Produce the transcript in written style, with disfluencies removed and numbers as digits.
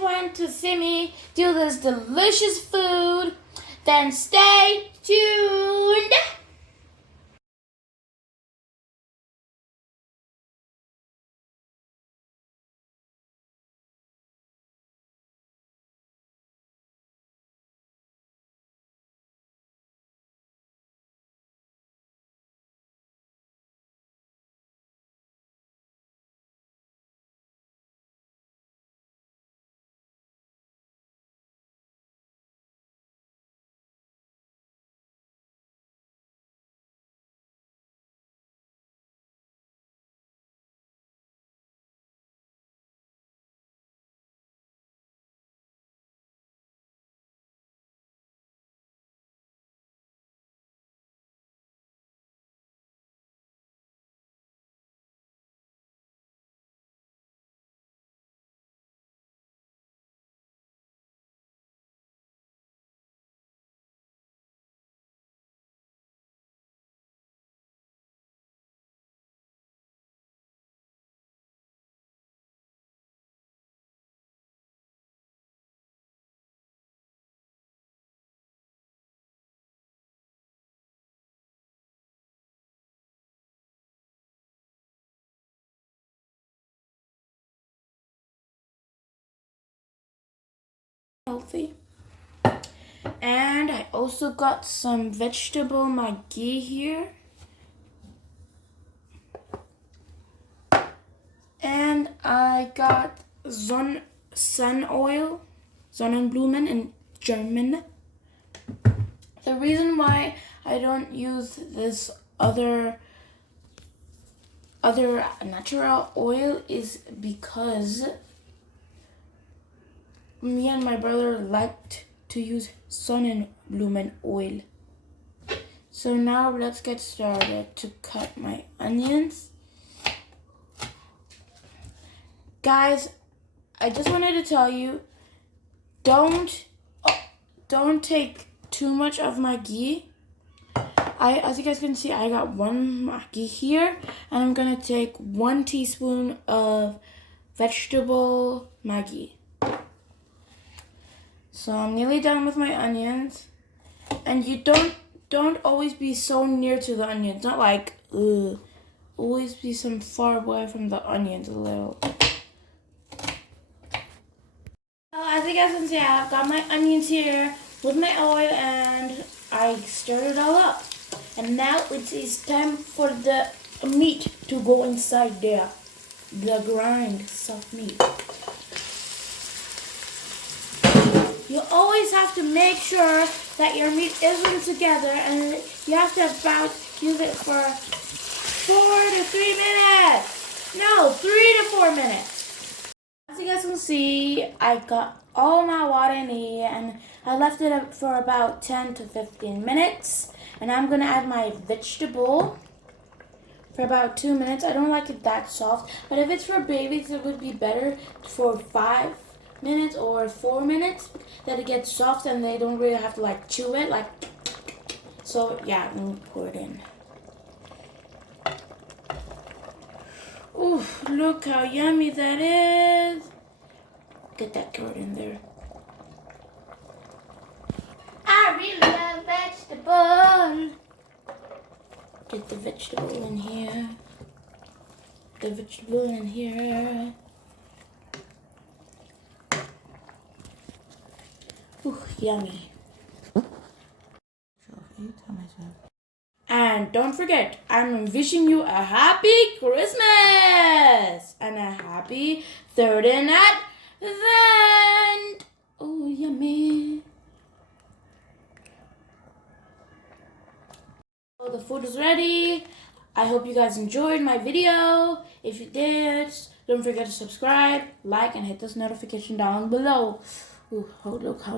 want to see me do this delicious food, then stay tuned. Healthy. And I also got some vegetable Maggi here. And I got sun oil, Sonnenblumen in German. The reason why I don't use this other natural oil is because me and my brother liked to use Sonnenblumen oil. So now let's get started to cut my onions. Guys, I just wanted to tell you, don't take too much of my ghee. As you guys can see, I got one Maggi here, and I'm gonna take 1 teaspoon of vegetable Maggi. So I'm nearly done with my onions, and you don't always be so near to the onions. Not like always be some far away from the onions a little. As you guys can see, I've got my onions here with my oil, and I stirred it all up. And now it is time for the meat to go inside there. The grind soft meat. You always have to make sure that your meat isn't together, and you have to about use it for 4 to 3 minutes. No, 3 to 4 minutes. As you guys can see, I got all my water in here, and I left it up for about 10 to 15 minutes. And I'm gonna add my vegetable for about 2 minutes. I don't like it that soft, but if it's for babies, it would be better for 5 minutes or 4 minutes that it gets soft and they don't really have to like chew it like. So yeah, let me pour it in. Ooh, look how yummy that is. Get that carrot in there. I really love vegetable. Get the vegetable in here. The vegetable in here. Ooh, yummy. And don't forget, I'm wishing you a happy Christmas and a happy 3rd and Advent. Oh, yummy. So the food is ready. I hope you guys enjoyed my video. If you did, don't forget to subscribe, like, and hit this notification down below. Ooh, oh, look how